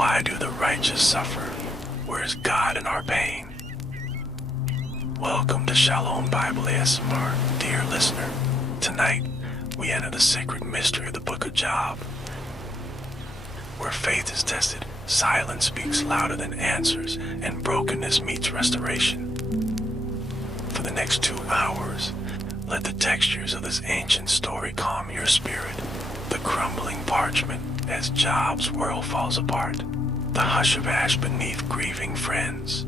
Why do the righteous suffer? Where is God in our pain? Welcome to Shalom Bible ASMR, dear listener. Tonight, we enter the sacred mystery of the Book of Job. Where faith is tested, silence speaks louder than answers, and brokenness meets restoration. For the next 2 hours, let the textures of this ancient story calm your spirit. The crumbling parchment as Job's world falls apart. The hush of ash beneath grieving friends.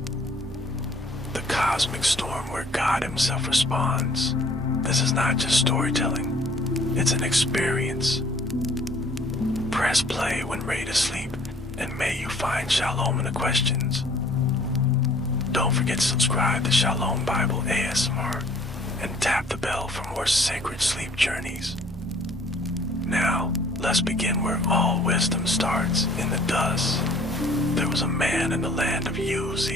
The cosmic storm where God himself responds. This is not just storytelling, it's an experience. Press play when ready to sleep, and may you find Shalom in the questions. Don't forget to subscribe to Shalom Bible ASMR and tap the bell for more sacred sleep journeys. Now, let's begin where all wisdom starts, in the dust. There was a man in the land of Uz.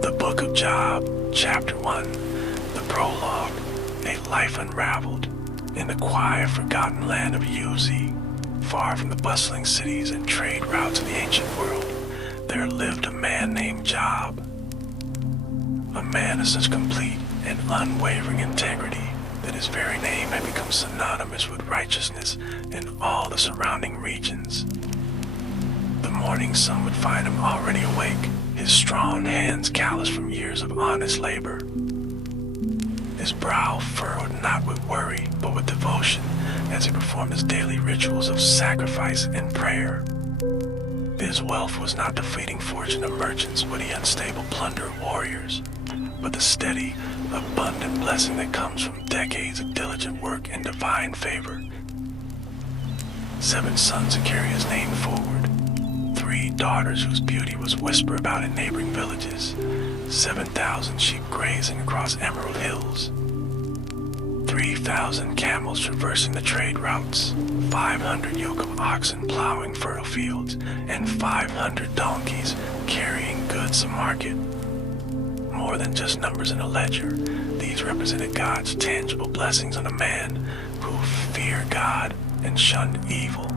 The Book of Job, Chapter 1, the Prologue, a life unraveled in the quiet, forgotten land of Uz. Far from the bustling cities and trade routes of the ancient world, there lived a man named Job. A man of such complete and unwavering integrity that his very name had become synonymous with righteousness in all the surrounding regions. The morning sun would find him already awake, his strong hands calloused from years of honest labor. His brow furrowed not with worry, but with devotion, as he performed his daily rituals of sacrifice and prayer. His wealth was not the fleeting fortune of merchants or the unstable plunder of warriors, but the steady, abundant blessing that comes from decades of diligent work and divine favor. 7 sons to carry his name forward, 3 daughters whose beauty was whispered about in neighboring villages, 7,000 sheep grazing across emerald hills, 3,000 camels traversing the trade routes, 500 yoke of oxen plowing fertile fields, and 500 donkeys carrying goods to market. More than just numbers in a ledger, these represented God's tangible blessings on a man who feared God and shunned evil.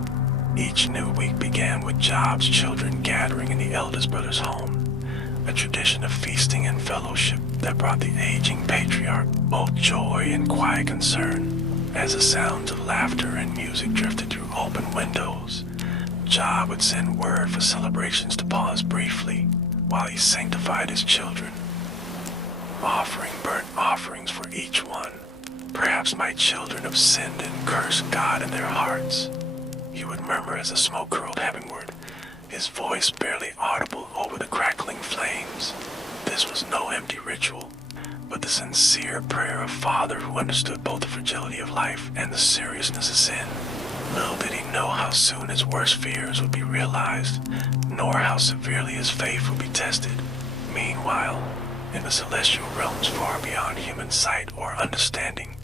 Each new week began with Job's children gathering in the eldest brother's home, a tradition of feasting and fellowship that brought the aging patriarch both joy and quiet concern. As the sounds of laughter and music drifted through open windows, Job would send word for celebrations to pause briefly while he sanctified his children, offering burnt offerings for each one. Perhaps my children have sinned and cursed God in their hearts, he would murmur as the smoke curled heavenward, his voice barely audible over the crackling flames. This was no empty ritual, but the sincere prayer of a father who understood both the fragility of life and the seriousness of sin. Little did he know how soon his worst fears would be realized, nor how severely his faith would be tested. Meanwhile, in the celestial realms far beyond human sight or understanding,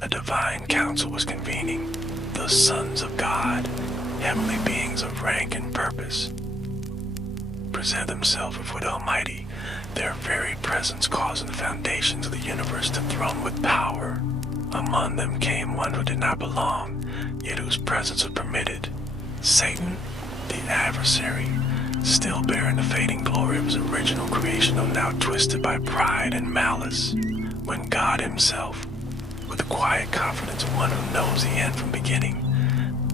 a divine council was convening. The sons of God, heavenly beings of rank and purpose, present themselves before the Almighty, their very presence causing the foundations of the universe to thrum with power. Among them came one who did not belong, yet whose presence was permitted. Satan, the adversary, still bearing the fading glory of his original creation, though now twisted by pride and malice, when God himself, with the quiet confidence of one who knows the end from beginning,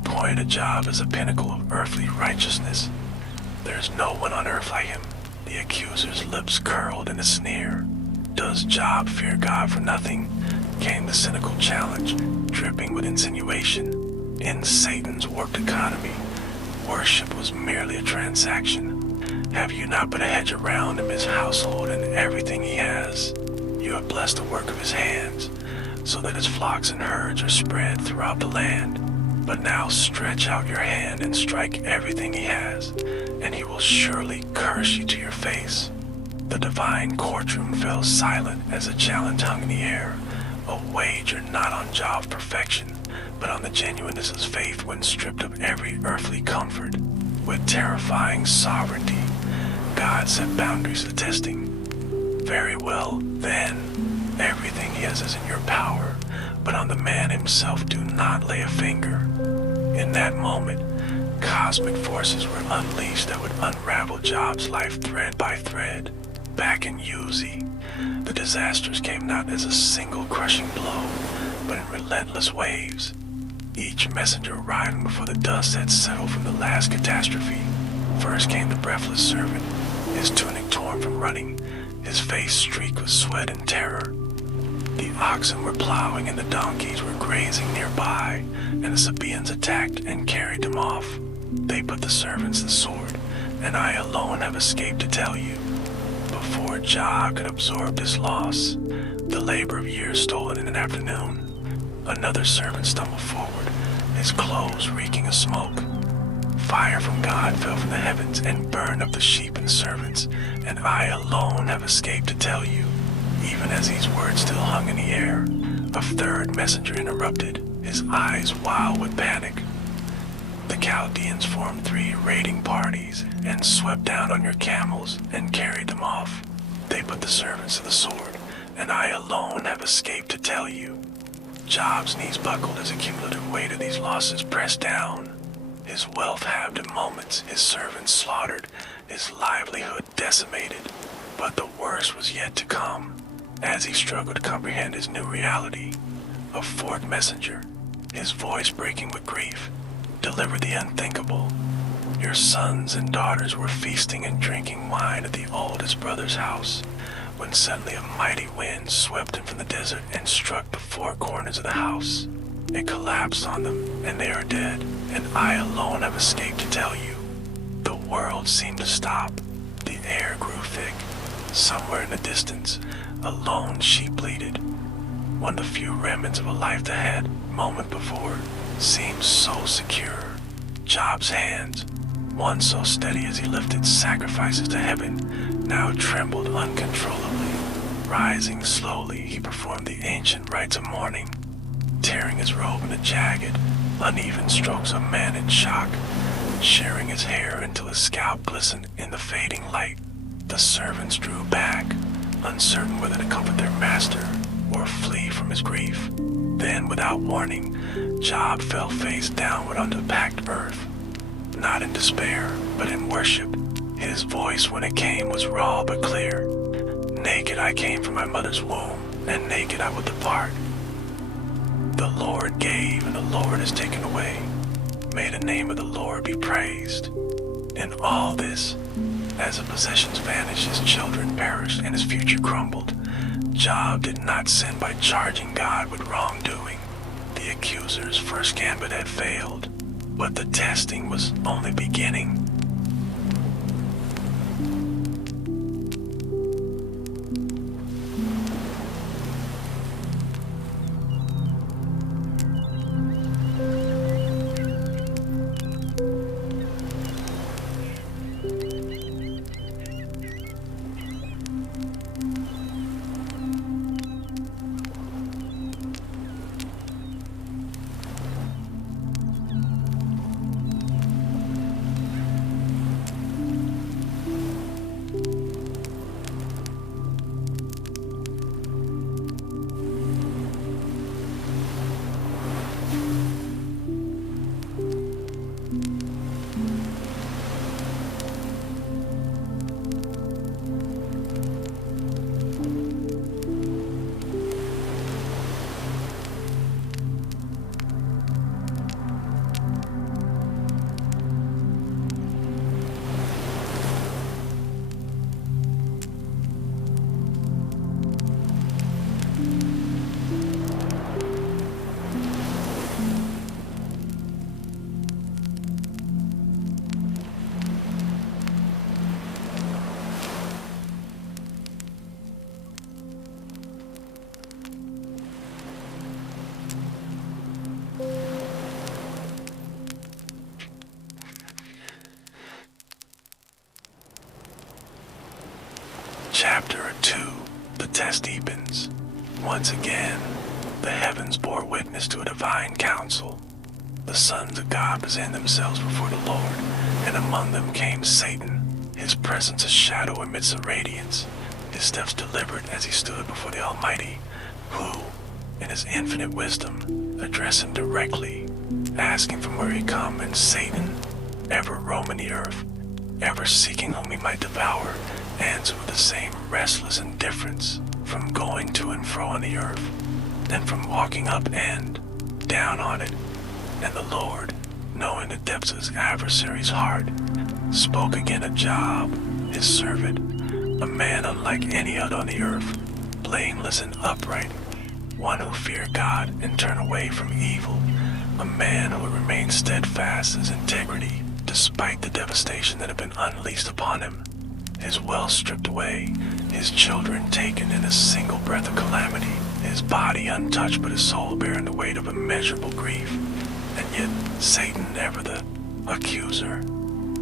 pointed a Job as a pinnacle of earthly righteousness. There is no one on earth like him. The accuser's lips curled in a sneer. Does Job fear God for nothing? Came the cynical challenge, dripping with insinuation. In Satan's warped economy, worship was merely a transaction. Have you not put a hedge around him, his household, and everything he has? You have blessed the work of his hands, so that his flocks and herds are spread throughout the land. But now stretch out your hand and strike everything he has, and he will surely curse you to your face. The divine courtroom fell silent as a challenge hung in the air, a wager not on Job's perfection, but on the genuineness of his faith when stripped of every earthly comfort. With terrifying sovereignty, God set boundaries to testing. Very well, then, everything he has is in your power. but on the man himself do not lay a finger. In that moment, cosmic forces were unleashed that would unravel Job's life thread by thread. Back in Uzi, the disasters came not as a single crushing blow, but in relentless waves, each messenger arriving before the dust had settled from the last catastrophe. First came the breathless servant, his tunic torn from running, his face streaked with sweat and terror. The oxen were plowing and the donkeys were grazing nearby, and the Sabaeans attacked and carried them off. They put the servants to the sword, and I alone have escaped to tell you. Before Jah could absorb this loss, the labor of years stolen in an afternoon, another servant stumbled forward, his clothes reeking of smoke. Fire from God fell from the heavens and burned up the sheep and servants, and I alone have escaped to tell you. Even as these words still hung in the air, a third messenger interrupted, his eyes wild with panic. The Chaldeans formed 3 raiding parties and swept down on your camels and carried them off. They put the servants to the sword, and I alone have escaped to tell you. Job's knees buckled as the cumulative weight of these losses pressed down. His wealth halved in moments, his servants slaughtered, his livelihood decimated. But the worst was yet to come. As he struggled to comprehend his new reality, a 4th messenger, his voice breaking with grief, delivered the unthinkable. Your sons and daughters were feasting and drinking wine at the oldest brother's house, when suddenly a mighty wind swept in from the desert and struck the 4 corners of the house. It collapsed on them, and they are dead, and I alone have escaped to tell you. The world seemed to stop. The air grew thick. Somewhere in the distance, a lone sheep bleated. One of the few remnants of a life that had, moment before, seemed so secure. Job's hands, once so steady as he lifted sacrifices to heaven, now trembled uncontrollably. Rising slowly, he performed the ancient rites of mourning, tearing his robe into jagged, uneven strokes of man in shock, shearing his hair until his scalp glistened in the fading light. The servants drew back, uncertain whether to comfort their master or flee from his grief. Then, without warning, Job fell face downward onto packed earth, not in despair, but in worship. His voice, when it came, was raw but clear. Naked I came from my mother's womb, and naked I will depart. The Lord gave, and the Lord has taken away. May the name of the Lord be praised. In all this, as the possessions vanished, his children perished, and his future crumbled, Job did not sin by charging God with wrongdoing. The accuser's first gambit had failed, but the testing was only beginning. Chapter 2, The Test Deepens. Once again, the heavens bore witness to a divine council. The sons of God presented themselves before the Lord, and among them came Satan, his presence a shadow amidst the radiance, his steps deliberate as he stood before the Almighty, who, in his infinite wisdom, address him directly, asking from where he come, and Satan, ever roaming the earth, ever seeking whom he might devour, answered with the same restless indifference, from going to and fro on the earth, and from walking up and down on it. And the Lord, knowing the depths of his adversary's heart, spoke again of Job, his servant, a man unlike any other on the earth, blameless and upright, one who feared God and turned away from evil, a man who would remain steadfast in his integrity despite the devastation that had been unleashed upon him, his wealth stripped away, his children taken in a single breath of calamity, his body untouched but his soul bearing the weight of immeasurable grief. And yet Satan, ever the accuser,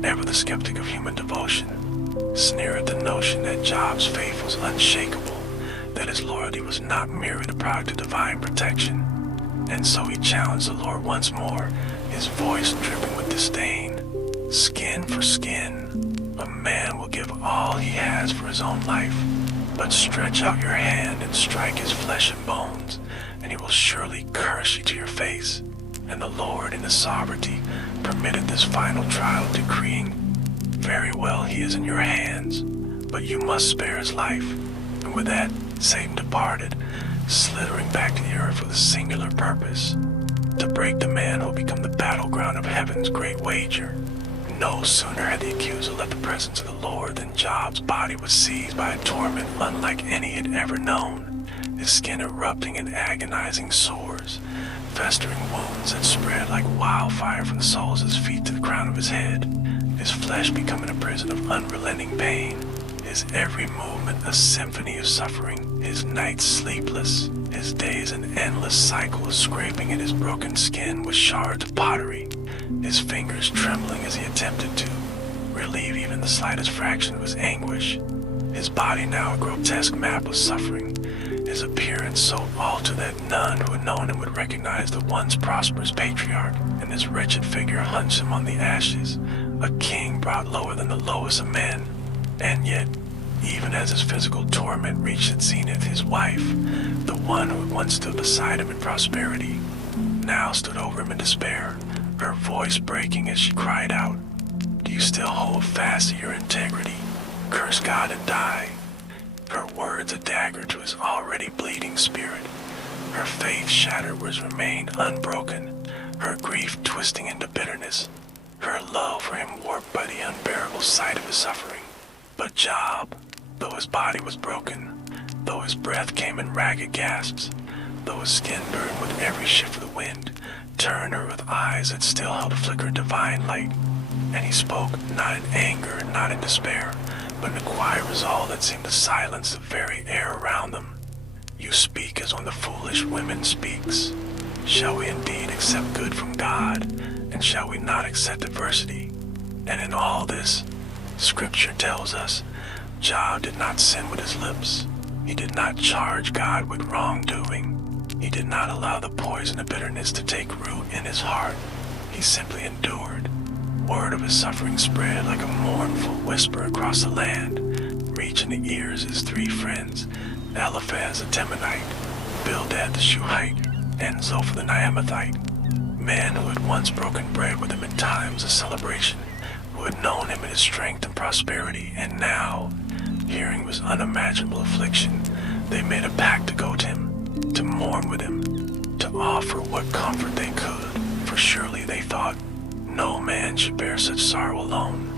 ever the skeptic of human devotion, sneered at the notion that Job's faith was unshakable, that his loyalty was not merely the product of divine protection. And so he challenged the Lord once more, his voice dripping with disdain. Skin for skin, a man will give all he has for his own life, but stretch out your hand and strike his flesh and bones, and he will surely curse you to your face. And the Lord, in his sovereignty, permitted this final trial, decreeing, very well, he is in your hands, but you must spare his life. And with that, Satan departed, slithering back to the earth with a singular purpose, to break the man who will become the battleground of heaven's great wager. No sooner had the accuser left the presence of the Lord than Job's body was seized by a torment unlike any he had ever known, his skin erupting in agonizing sores, festering wounds that spread like wildfire from the soles of his feet to the crown of his head, his flesh becoming a prison of unrelenting pain, his every movement a symphony of suffering, his nights sleepless, his days an endless cycle of scraping at his broken skin with shards of pottery, his fingers trembling as he attempted to relieve even the slightest fraction of his anguish, his body now a grotesque map of suffering, his appearance so altered that none who had known him would recognize the once prosperous patriarch, and his wretched figure hunched him on the ashes, a king brought lower than the lowest of men. And yet, even as his physical torment reached its zenith, his wife, the one who had once stood beside him in prosperity, now stood over him in despair, her voice breaking as she cried out, "Do you still hold fast to your integrity? Curse God and die." Her words a dagger to his already bleeding spirit, her faith shattered where it remained unbroken, her grief twisting into bitterness, her love for him warped by the unbearable sight of his suffering. But Job, though his body was broken, though his breath came in ragged gasps, though his skin burned with every shift of the wind, turned her with eyes that still held a flicker of divine light, and he spoke not in anger, not in despair, but in a quiet resolve that seemed to silence the very air around them. "You speak as one of the foolish women speaks. Shall we indeed accept good from God, and shall we not accept adversity?" And in all this, Scripture tells us, Job did not sin with his lips. He did not charge God with wrongdoing. He did not allow the poison of bitterness to take root in his heart. He simply endured. Word of his suffering spread like a mournful whisper across the land, reaching the ears of his three friends, Eliphaz the Temanite, Bildad the Shuhite, and Zophar the Naamathite, men who had once broken bread with him in times of celebration, who had known him in his strength and prosperity, and now, hearing of his unimaginable affliction, they made a pact to go to him, to mourn with him, to offer what comfort they could, for surely they thought no man should bear such sorrow alone.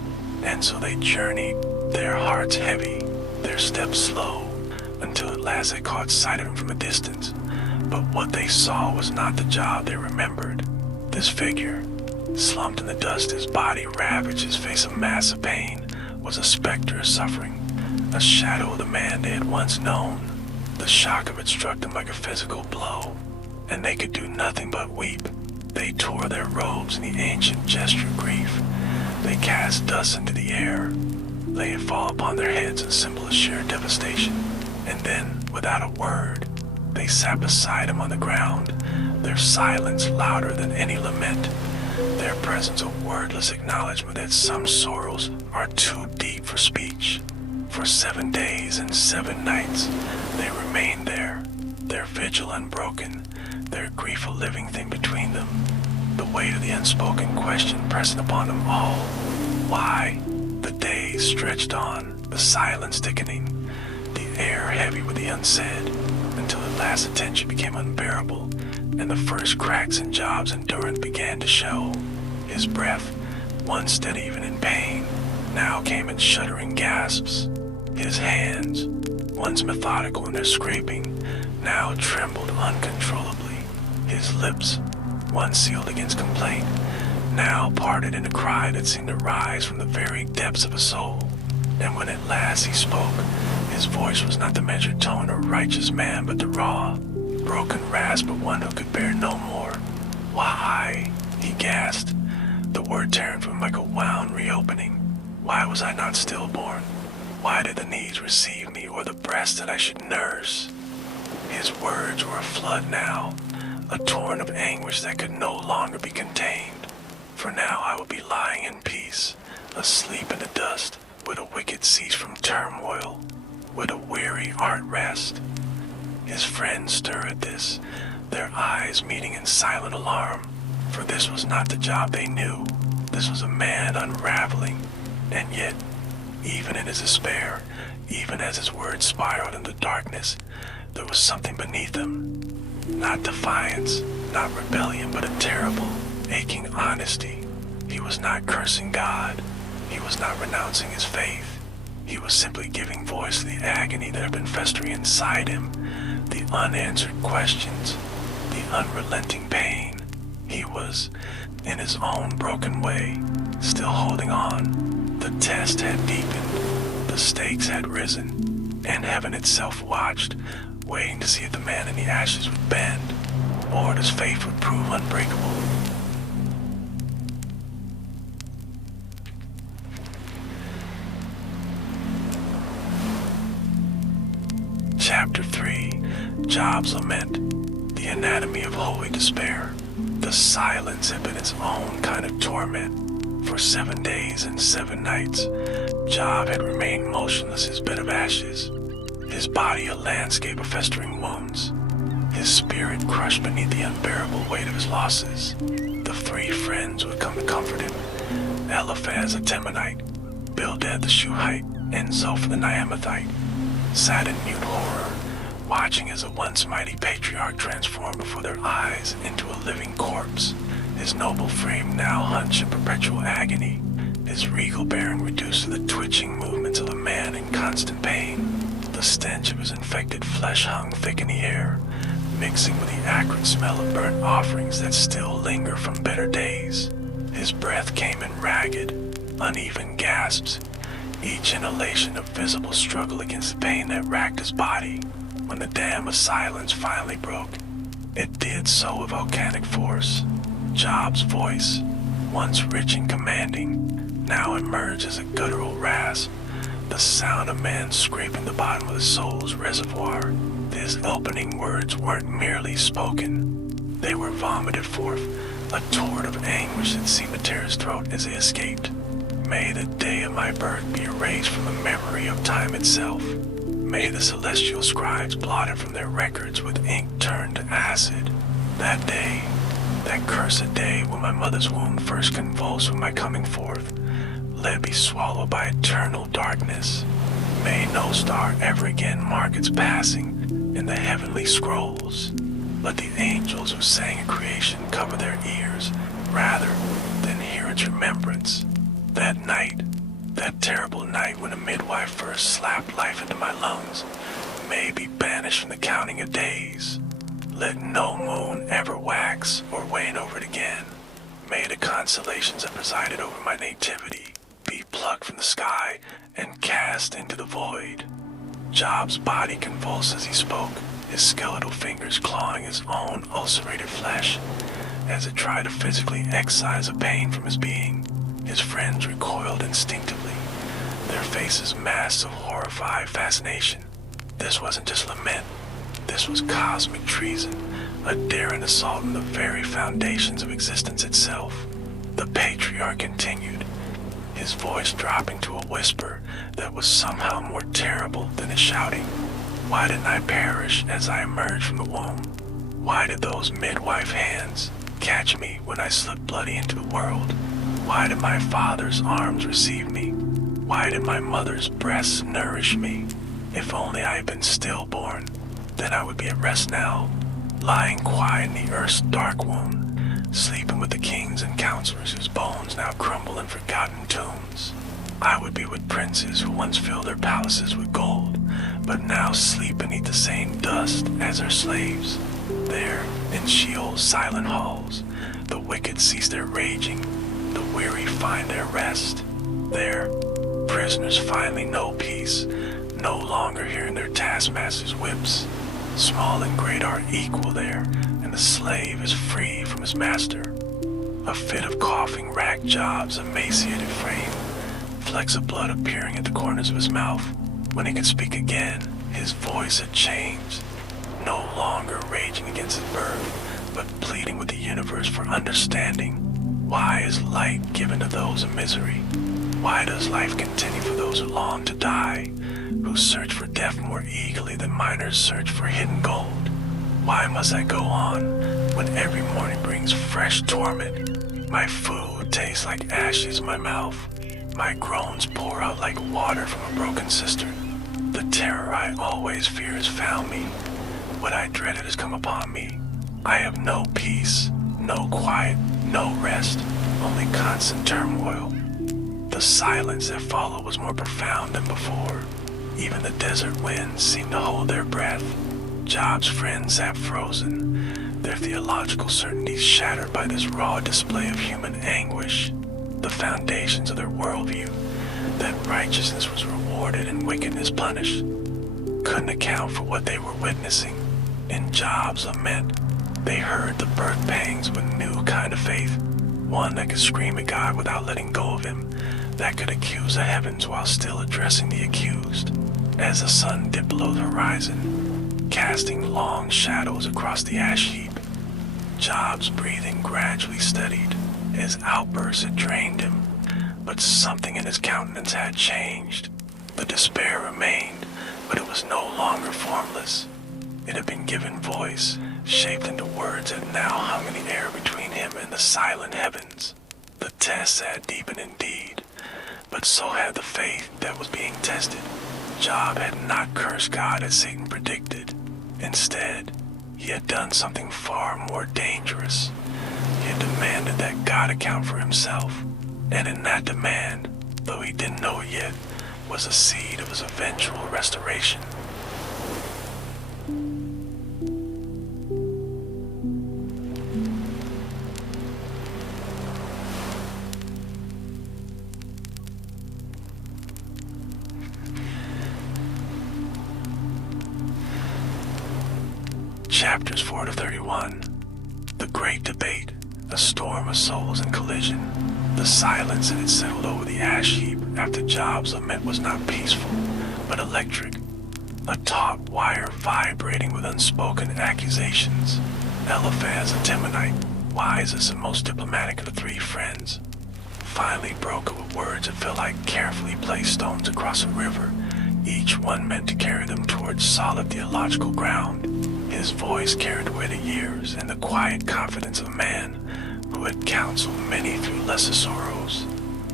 And so they journeyed, their hearts heavy, their steps slow, until at last they caught sight of him from a distance. But what they saw was not the Job they remembered. This figure, slumped in the dust, his body ravaged, his face a mass of pain, was a specter of suffering, a shadow of the man they had once known. The shock of it struck them like a physical blow, and they could do nothing but weep. They tore their robes in the ancient gesture of grief. They cast dust into the air, lay it fall upon their heads in symbol of sheer devastation, and then, without a word, they sat beside him on the ground, their silence louder than any lament, their presence a wordless acknowledgement that some sorrows are too deep for speech. For 7 days and 7 nights they remained there, their vigil unbroken, their grief a living thing between them, the weight of the unspoken question pressing upon them all. Why? The days stretched on, the silence thickening, the air heavy with the unsaid, until at last the tension became unbearable, and the first cracks in Job's endurance began to show. His breath, once steady even in pain, now came in shuddering gasps. His hands, once methodical in their scraping, now trembled uncontrollably. His lips, once sealed against complaint, now parted in a cry that seemed to rise from the very depths of a soul. And when at last he spoke, his voice was not the measured tone of a righteous man, but the raw, broken rasp of one who could bear no more. Why? He gasped, the word tearing from him like a wound reopening. Why was I not stillborn? Why did the knees receive me, or the breast that I should nurse? His words were a flood now, a torrent of anguish that could no longer be contained. For now I would be lying in peace, asleep in the dust, would a wicked cease from turmoil, would a weary heart rest. His friends stir at this, their eyes meeting in silent alarm, for this was not the job they knew. This was a man unraveling, and yet, even in his despair, even as his words spiraled into darkness, there was something beneath them. Not defiance, not rebellion, but a terrible, aching honesty. He was not cursing God. He was not renouncing his faith. He was simply giving voice to the agony that had been festering inside him, the unanswered questions, the unrelenting pain. He was, in his own broken way, still holding on. The test had deepened, the stakes had risen, and heaven itself watched, waiting to see if the man in the ashes would bend, or his faith would prove unbreakable. Chapter 3, Job's Lament, the anatomy of holy despair. The silence had been its own kind of torment. For 7 days and 7 nights, Job had remained motionless, his bed of ashes, his body a landscape of festering wounds, his spirit crushed beneath the unbearable weight of his losses. The 3 friends would come to comfort him: Eliphaz the Temanite, Bildad the Shuhite, and Zophar the Naamathite, sat in mute horror, watching as a once mighty patriarch transformed before their eyes into a living corpse, his noble frame now hunched in perpetual agony, his regal bearing reduced to the twitching movements of a man in constant pain. The stench of his infected flesh hung thick in the air, mixing with the acrid smell of burnt offerings that still linger from better days. His breath came in ragged, uneven gasps, each inhalation a visible struggle against the pain that racked his body. When the dam of silence finally broke, it did so with volcanic force. Job's voice, once rich and commanding, now emerged as a guttural rasp, the sound of man scraping the bottom of his soul's reservoir. His opening words weren't merely spoken. They were vomited forth, a torrent of anguish that seemed to tear his throat as they escaped. May the day of my birth be erased from the memory of time itself. May the celestial scribes blot it from their records with ink turned to acid. That day, that cursed day when my mother's womb first convulsed with my coming forth, let it be swallowed by eternal darkness. May no star ever again mark its passing in the heavenly scrolls. Let the angels who sang in creation cover their ears rather than hear its remembrance. That night, that terrible night when a midwife first slapped life into my lungs, may be banished from the counting of days. Let no moon ever wax or wane over it again. May the constellations that presided over my nativity be plucked from the sky and cast into the void. Job's body convulsed as he spoke, his skeletal fingers clawing his own ulcerated flesh as it tried to physically excise a pain from his being. His friends recoiled instinctively, their faces masks of horrified fascination. This wasn't just lament. This was cosmic treason, a daring assault on the very foundations of existence itself. The patriarch continued, his voice dropping to a whisper that was somehow more terrible than his shouting. Why didn't I perish as I emerged from the womb? Why did those midwife hands catch me when I slipped bloody into the world? Why did my father's arms receive me? Why did my mother's breasts nourish me? If only I had been stillborn, then I would be at rest now, lying quiet in the earth's dark womb, sleeping with the kings and counselors whose bones now crumble in forgotten tombs. I would be with princes who once filled their palaces with gold, but now sleep beneath the same dust as their slaves. There, in Sheol's silent halls, the wicked cease their raging, the weary find their rest. There, prisoners finally know peace, no longer hearing their taskmasters' whips. Small and great are equal there, and the slave is free from his master. A fit of coughing racked Job's emaciated frame, flecks of blood appearing at the corners of his mouth. When he could speak again, his voice had changed, no longer raging against his birth, but pleading with the universe for understanding. Why is light given to those in misery? Why does life continue for those who long to die, who search for death more eagerly than miners search for hidden gold? Why must I go on when every morning brings fresh torment? My food tastes like ashes in my mouth. My groans pour out like water from a broken cistern. The terror I always fear has found me. What I dreaded has come upon me. I have no peace, no quiet, no rest, only constant turmoil. The silence that followed was more profound than before. Even the desert winds seemed to hold their breath. Job's friends sat frozen, their theological certainties shattered by this raw display of human anguish. The foundations of their worldview, that righteousness was rewarded and wickedness punished, couldn't account for what they were witnessing. In Job's lament, they heard the birth pangs of a new kind of faith, one that could scream at God without letting go of him, that could accuse the heavens while still addressing the accused. As the sun dipped below the horizon, casting long shadows across the ash heap, Job's breathing gradually steadied. His outbursts had drained him, but something in his countenance had changed. The despair remained, but it was no longer formless. It had been given voice, shaped into words that now hung in the air between him and the silent heavens. The test had deepened indeed, but so had the faith that was being tested. Job had not cursed God as Satan predicted. Instead, he had done something far more dangerous. He had demanded that God account for himself, and in that demand, though he didn't know it yet, was a seed of his eventual restoration. Chapters 4 to 31. The Great Debate, a storm of souls in collision. The silence that had settled over the ash heap after Job's lament was not peaceful, but electric. A taut wire vibrating with unspoken accusations. Eliphaz, the Temanite, wisest and most diplomatic of the three friends, finally broke it with words that felt like carefully placed stones across a river, each one meant to carry them towards solid theological ground. His voice carried away the years and the quiet confidence of a man who had counseled many through lesser sorrows.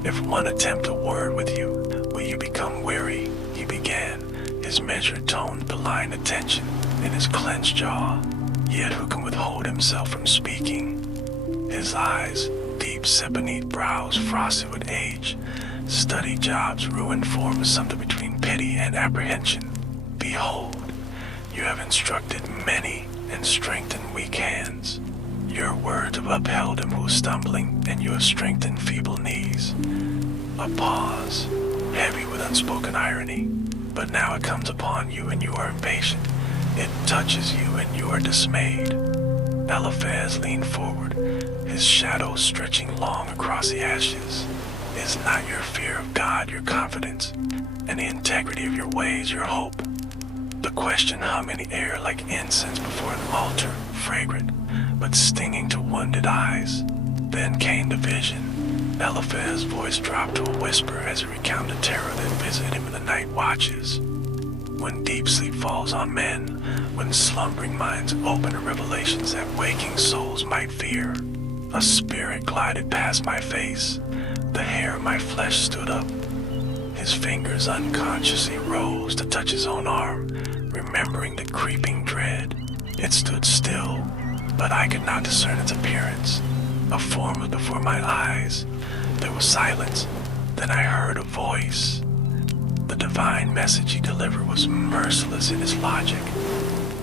If one attempt a word with you, will you become weary? He began, his measured tones belying attention in his clenched jaw. Yet who can withhold himself from speaking? His eyes, deep set beneath brows frosted with age, studied Job's ruined form as something between pity and apprehension. Behold, you have instructed many and strengthened weak hands. Your words have upheld him who is stumbling, and you have strengthened feeble knees. A pause, heavy with unspoken irony, but now it comes upon you and you are impatient. It touches you and you are dismayed. Eliphaz leaned forward, his shadow stretching long across the ashes. Is not your fear of God your confidence, and the integrity of your ways your hope? The question hung in the air like incense before an altar, fragrant, but stinging to wounded eyes. Then came the vision. Eliphaz's voice dropped to a whisper as he recounted terror that visited him in the night watches. when deep sleep falls on men, when slumbering minds open to revelations that waking souls might fear. A spirit glided past my face, the hair of my flesh stood up. His fingers unconsciously rose to touch his own arm, remembering the creeping dread. It stood still, but I could not discern its appearance. A form was before my eyes. There was silence. Then I heard a voice. The divine message he delivered was merciless in its logic.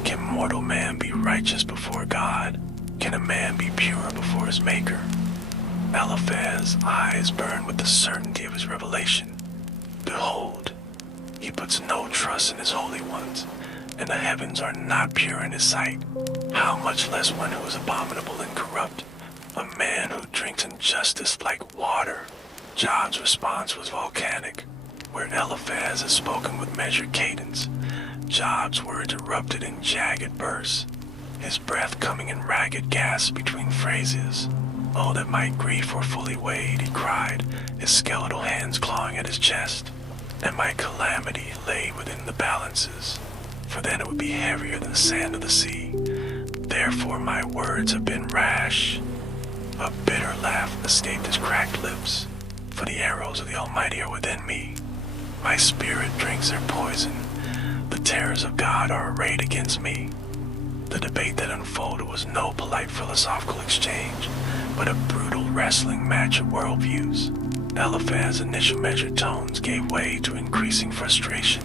Can mortal man be righteous before God? Can a man be pure before his maker? Eliphaz's eyes burned with the certainty of his revelation. Behold, he puts no trust in his holy ones, and the heavens are not pure in his sight. How much less one who is abominable and corrupt, a man who drinks injustice like water. Job's response was volcanic. Where Eliphaz had spoken with measured cadence, Job's words erupted in jagged bursts, his breath coming in ragged gasps between phrases. Oh, that my grief were fully weighed, he cried, his skeletal hands clawing at his chest, and my calamity lay within the balances, for then it would be heavier than the sand of the sea. Therefore my words have been rash. A bitter laugh escaped his cracked lips, for the arrows of the Almighty are within me. My spirit drinks their poison. The terrors of God are arrayed against me. The debate that unfolded was no polite philosophical exchange, but a brutal wrestling match of worldviews. Eliphaz's initial measured tones gave way to increasing frustration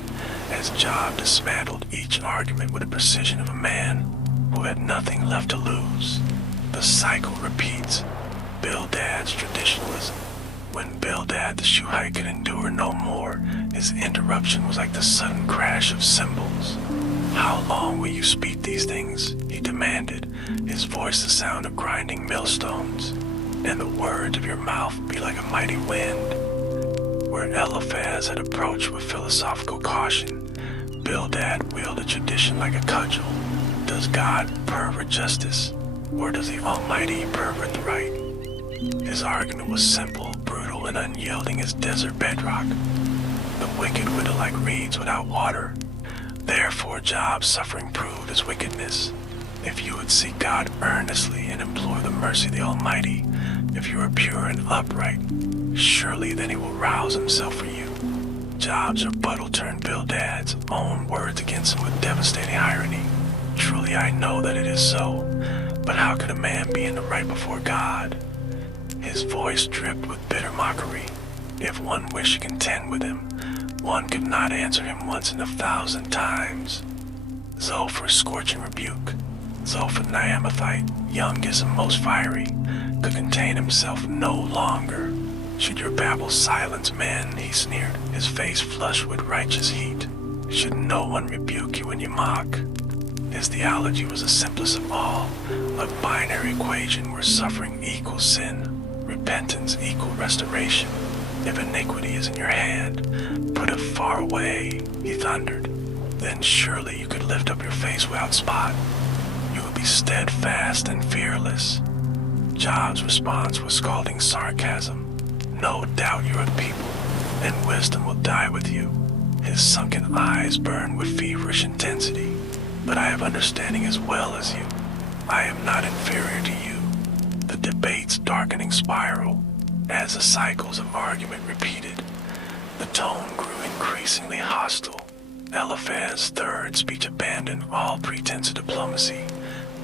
as Job dismantled each argument with the precision of a man who had nothing left to lose. The cycle repeats. Bildad's traditionalism. When Bildad the Shuhite could endure no more, his interruption was like the sudden crash of cymbals. How long will you speak these things? He demanded, his voice the sound of grinding millstones, and the words of your mouth be like a mighty wind. Where Eliphaz had approached with philosophical caution, Bildad wielded tradition like a cudgel. Does God pervert justice, or does the Almighty pervert the right? His argument was simple, brutal, and unyielding as desert bedrock. The wicked wither like reeds without water. Therefore Job's suffering proved his wickedness. If you would seek God earnestly and implore the mercy of the Almighty, if you are pure and upright, surely then he will rouse himself for you. Job's rebuttal turned Bildad's own words against him with devastating irony. Truly I know that it is so, but how could a man be in the right before God? His voice dripped with bitter mockery. If one wished to contend with him, one could not answer him once in 1,000 times. Zophar's scorching rebuke, Zophar the Naamathite, youngest and most fiery, could contain himself no longer. Should your babble silence men, he sneered, his face flushed with righteous heat. Should no one rebuke you when you mock? His theology was the simplest of all, a binary equation where suffering equals sin, repentance equal restoration. If iniquity is in your hand, put it far away, he thundered. Then surely you could lift up your face without spot. You would be steadfast and fearless. Job's response was scalding sarcasm. No doubt you're a people, and wisdom will die with you. His sunken eyes burned with feverish intensity. But I have understanding as well as you. I am not inferior to you. The debate's darkening spiral, as the cycles of argument repeated. The tone grew increasingly hostile. Eliphaz's third speech abandoned all pretense of diplomacy,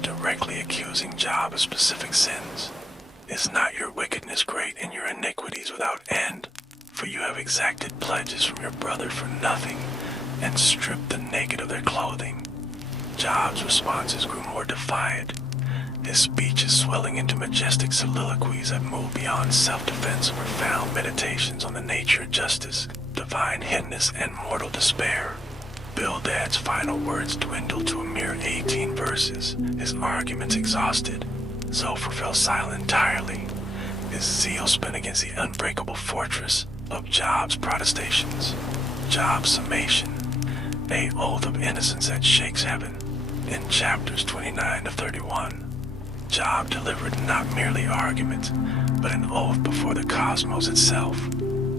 directly accusing Job of specific sins. Is not your wickedness great and your iniquities without end? For you have exacted pledges from your brother for nothing, and stripped the naked of their clothing. Job's responses grew more defiant. His speech is swelling into majestic soliloquies that move beyond self-defense and profound meditations on the nature of justice, divine hiddenness, and mortal despair. Bildad's final words dwindled to a mere 18 verses, his arguments exhausted. Zophar fell silent entirely, his zeal spent against the unbreakable fortress of Job's protestations. Job's summation, a oath of innocence that shakes heaven. In chapters 29 to 31, Job delivered not merely argument, but an oath before the cosmos itself.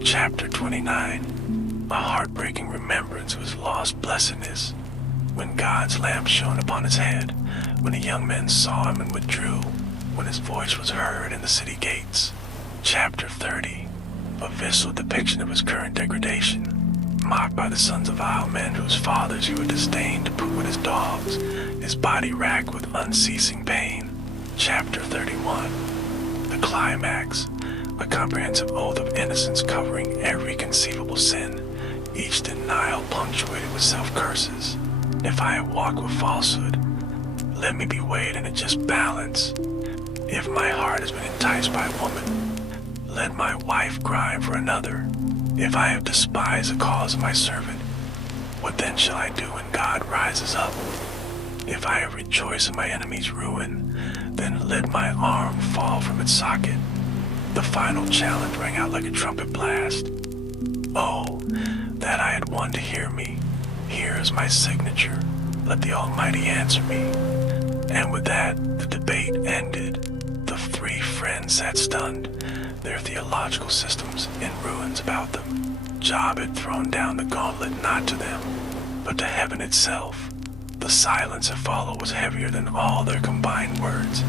Chapter 29, a heartbreaking remembrance of his lost blessedness, when God's lamp shone upon his head, when the young men saw him and withdrew, when his voice was heard in the city gates. Chapter 30, a visceral depiction of his current degradation, mocked by the sons of vile men whose fathers he would disdain to put with his dogs, his body racked with unceasing pain. Chapter 31, the climax, a comprehensive oath of innocence covering every conceivable sin, each denial punctuated with self-curses. If I have walked with falsehood, let me be weighed in a just balance. If my heart has been enticed by a woman, let my wife grind for another. If I have despised the cause of my servant, what then shall I do when God rises up? If I have rejoiced in my enemy's ruin, then let my arm fall from its socket. The final challenge rang out like a trumpet blast. Oh, that I had one to hear me. Here is my signature. Let the Almighty answer me. And with that, the debate ended. The three friends sat stunned, their theological systems in ruins about them. Job had thrown down the gauntlet not to them, but to heaven itself. The silence that followed was heavier than all their combined words,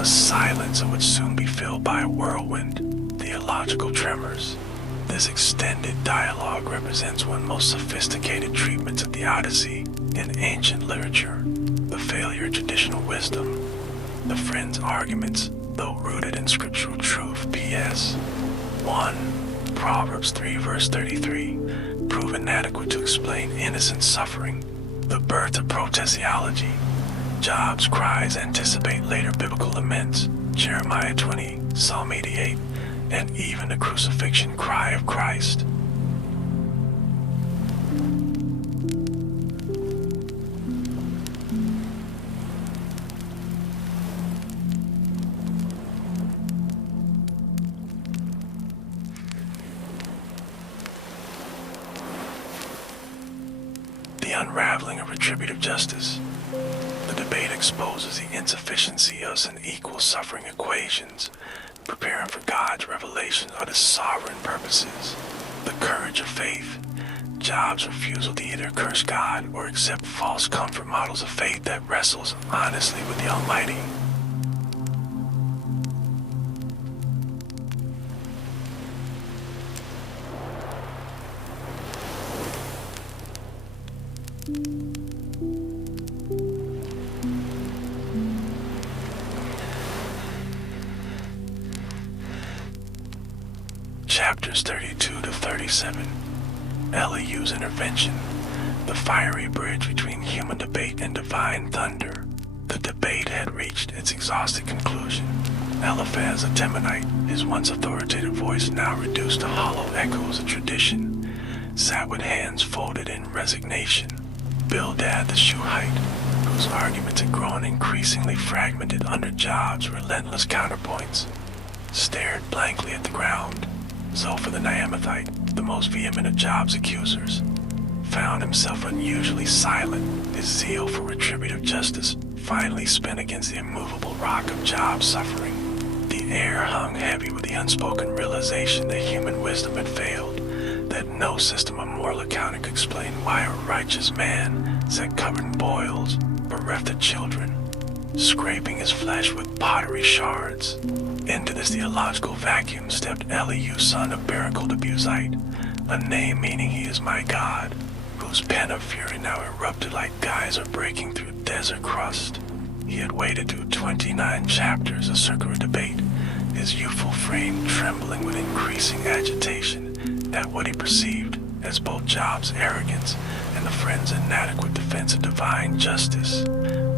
a silence that would soon be filled by a whirlwind, theological tremors. This extended dialogue represents one of the most sophisticated treatments of the Odyssey in ancient literature, the failure of traditional wisdom. The friends' arguments, though rooted in scriptural truth. P.S. 1. Proverbs 3 verse 33, prove inadequate to explain innocent suffering. The birth of protesiology. Job's cries anticipate later biblical laments, Jeremiah 20, Psalm 88, and even the crucifixion cry of Christ. The unraveling of retributive justice. The debate exposes the insufficiency of unequal suffering equations, preparing for God's revelation of his sovereign purposes. The courage of faith. Job's refusal to either curse God or accept false comfort models of faith that wrestles honestly with the Almighty. Chapters 32 to 37. Elihu's intervention. The fiery bridge between human debate and divine thunder. The debate had reached its exhausted conclusion. Eliphaz, the Temanite, his once authoritative voice now reduced to hollow echoes of tradition, sat with hands folded in resignation. Bildad the Shuhite, whose arguments had grown increasingly fragmented under Job's relentless counterpoints, stared blankly at the ground. Zophar the Naamathite, the most vehement of Job's accusers, found himself unusually silent, his zeal for retributive justice finally spent against the immovable rock of Job's suffering. The air hung heavy with the unspoken realization that human wisdom had failed, that no system of moral accounting could explain why a righteous man sat covered in boils, bereft of children, scraping his flesh with pottery shards. Into this theological vacuum stepped Elihu, son of Barachel the Buzite, a name meaning he is my God, whose pen of fury now erupted like geyser breaking through desert crust. He had waded through 29 chapters of circular debate, his youthful frame trembling with increasing agitation at what he perceived as both Job's arrogance and the friend's inadequate defense of divine justice.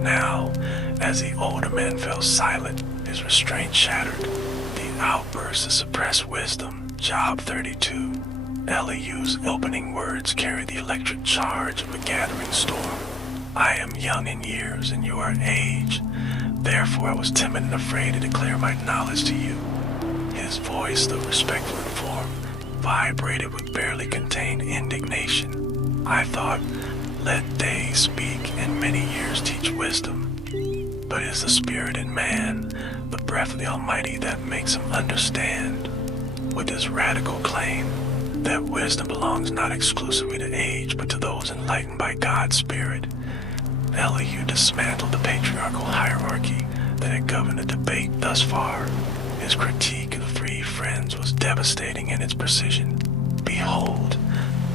Now, as the older man fell silent, his restraint shattered. The outburst of suppressed wisdom. Job 32. Elihu's opening words carried the electric charge of a gathering storm. I am young in years, and you are aged. Therefore I was timid and afraid to declare my knowledge to you. His voice, though respectful in form, vibrated with barely contained indignation. I thought, let days speak and many years teach wisdom. But it is the spirit in man, the breath of the Almighty, that makes him understand. With this radical claim, that wisdom belongs not exclusively to age, but to those enlightened by God's Spirit. Elihu dismantled the patriarchal hierarchy that had governed the debate thus far. His critique of the three friends was devastating in its precision. Behold,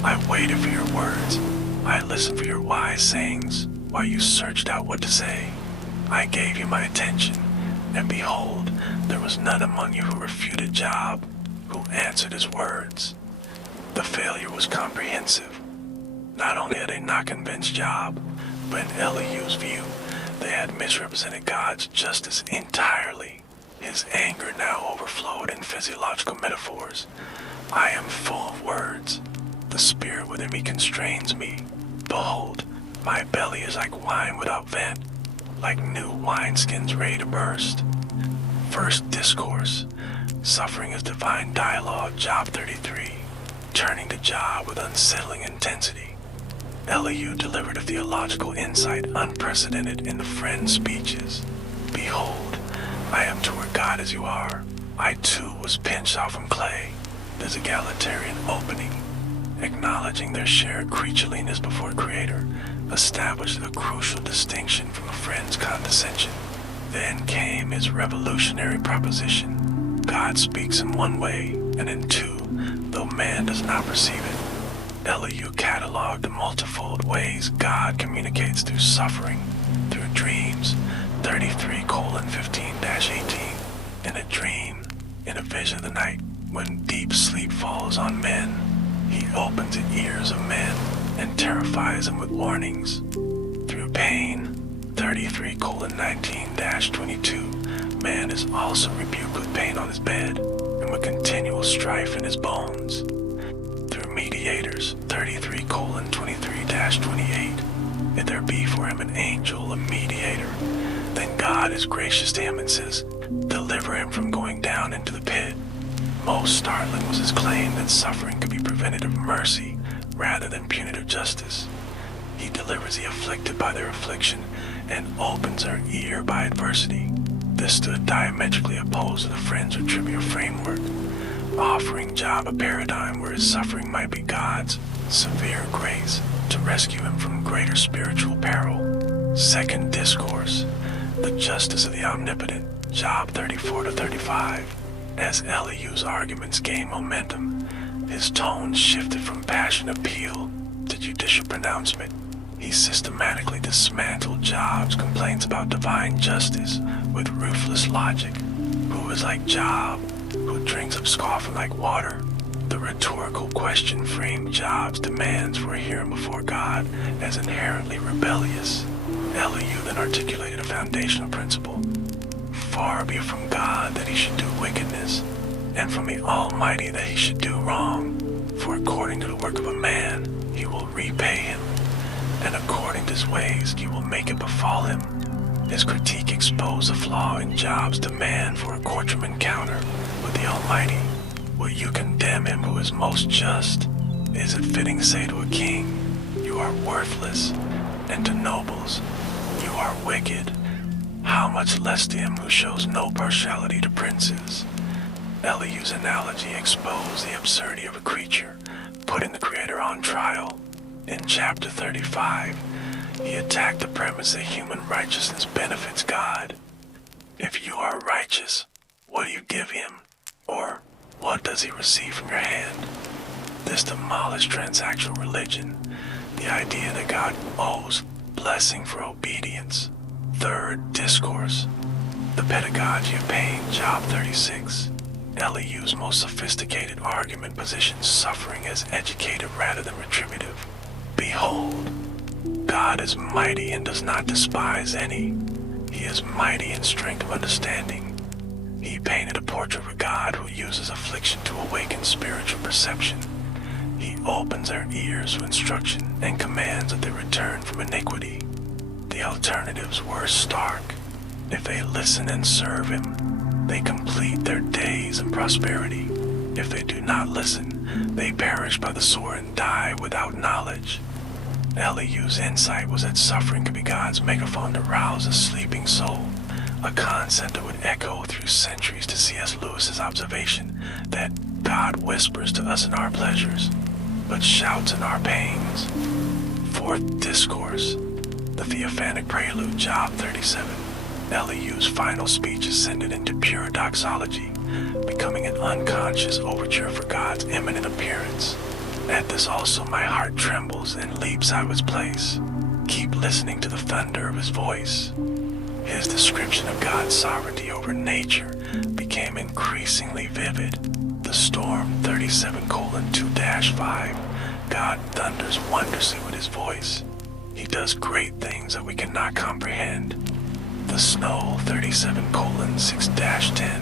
I waited for your words. I listened for your wise sayings while you searched out what to say. I gave you my attention, and behold, there was none among you who refuted Job, who answered his words. The failure was comprehensive. Not only had they not convinced Job, but in Elihu's view, they had misrepresented God's justice entirely. His anger now overflowed in physiological metaphors. I am full of words. The spirit within me constrains me. Behold, my belly is like wine without vent, like new wineskins ready to burst. First discourse. Suffering is divine dialogue, Job 33. Turning to Job with unsettling intensity. Elihu delivered a theological insight unprecedented in the friend's speeches. Behold, I am toward God as you are. I too was pinched out from clay. There's egalitarian opening, acknowledging their shared creatureliness before Creator, established a crucial distinction from a friend's condescension. Then came his revolutionary proposition. God speaks in one way, and in two, though man does not perceive it. Elihu cataloged the multifold ways God communicates through suffering, through dreams, 33:15-18. In a dream, in a vision of the night, when deep sleep falls on men, he opens the ears of men and terrifies them with warnings. Through pain, 33:19-22, man is also rebuked with pain on his bed and with continual strife in his bones. Through mediators, 33:23-28, if there be for him an angel, a mediator, then God is gracious to him and says, deliver him from going down into the pit. Most startling was his claim that suffering could be prevented of mercy rather than punitive justice. He delivers the afflicted by their affliction and opens their ear by adversity. This stood diametrically opposed to the friend's retributive framework, offering Job a paradigm where his suffering might be God's severe grace to rescue him from greater spiritual peril. Second discourse, the justice of the omnipotent, Job 34-35. As Elihu's arguments gained momentum, his tone shifted from passionate appeal to judicial pronouncement. He systematically dismantled Job's complaints about divine justice with ruthless logic. Who is like Job, who drinks up scoffing like water? The rhetorical question framed Job's demands for a hearing before God as inherently rebellious. Elihu then articulated a foundational principle. Far be it from God that he should do wickedness, and from the Almighty that he should do wrong. For according to the work of a man, he will repay him, and according to his ways he will make it befall him. His critique exposed the flaw in Job's demand for a courtroom encounter with the Almighty. Will you condemn him who is most just? Is it fitting to say to a king, you are worthless, and to nobles, you are wicked? How much less to him who shows no partiality to princes? Elihu's analogy exposed the absurdity of a creature, putting the Creator on trial. In chapter 35, he attacked the premise that human righteousness benefits God. If you are righteous, what do you give him? Or what does he receive from your hand? This demolished transactional religion, the idea that God owes blessing for obedience. Third discourse, the pedagogy of pain, Job 36. Elihu's most sophisticated argument positions suffering as educative rather than retributive. Behold, God is mighty and does not despise any. He is mighty in strength of understanding. He painted a portrait of a God who uses affliction to awaken spiritual perception. He opens their ears to instruction and commands that they return from iniquity. The alternatives were stark. If they listen and serve him, they complete their days in prosperity. If they do not listen, they perish by the sword and die without knowledge. Elihu's insight was that suffering could be God's megaphone to rouse a sleeping soul, a concept that would echo through centuries to C.S. Lewis's observation that God whispers to us in our pleasures, but shouts in our pains. Fourth discourse, the theophanic prelude, Job 37. Elihu's final speech ascended into pure doxology, becoming an unconscious overture for God's imminent appearance. At this also my heart trembles and leaps out of its place. Keep listening to the thunder of his voice. His description of God's sovereignty over nature became increasingly vivid. The storm 37:2-5. God thunders wondrously with his voice. He does great things that we cannot comprehend. The snow 37:6-10.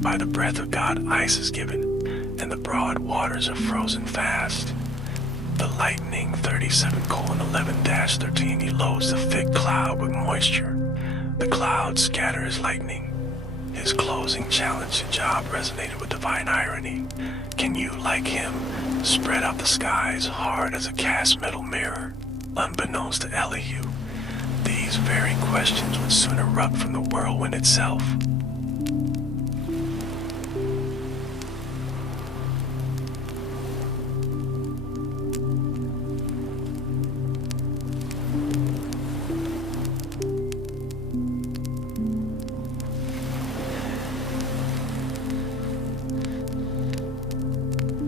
By the breath of God ice is given, and the broad waters are frozen fast. The lightning 37:11-13. He loads the thick cloud with moisture. The cloud scatters lightning. His closing challenge to Job resonated with divine irony. Can you, like him, spread out the skies hard as a cast metal mirror? Unbeknownst to Elihu, these very questions would soon erupt from the whirlwind itself.